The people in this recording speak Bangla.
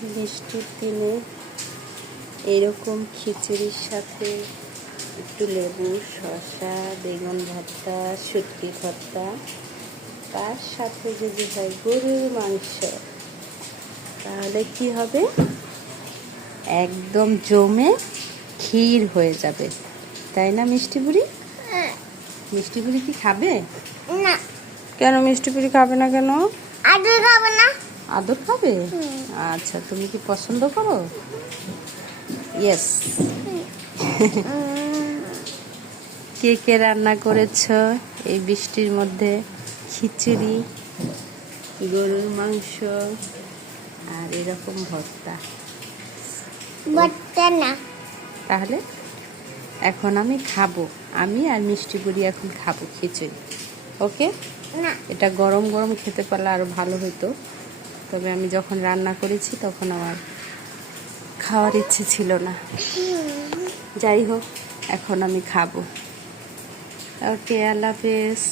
বৃষ্টির দিনে এরকম খিচুড়ির সাথে একটু লেবু, শসা, বেগুন ভর্তা, শুটকি ভর্তা, তার সাথে যদি হয় গরুর মাংস, তাহলে কি হবে? একদম জমে ক্ষীর হয়ে যাবে, তাই না মিষ্টি বুড়ি? মিষ্টি বুড়ি কি খাবে না? কেন মিষ্টি বুড়ি খাবে না কেন? আদর খাবে না। আদর খাবে? আচ্ছা, তুমি কি পছন্দ করো? ইয়েস। কে কে রান্না করেছ এই বৃষ্টির মধ্যে? খিচুড়ি, গরুর মাংস আর এরকম ভর্তা। ভর্তা না। তাহলে এখন আমি খাবো, আমি আর মিষ্টি বুড়ি এখন খাবো খিচুড়ি। ওকে? না। এটা গরম গরম খেতে পারলে আরো ভালো হতো, তবে আমি যখন রান্না করেছি তখন আমার খাওয়ার ইচ্ছে ছিল না। যাই হোক, এখন আমি খাবো। ওকে, আল্লাহ হাফেজ।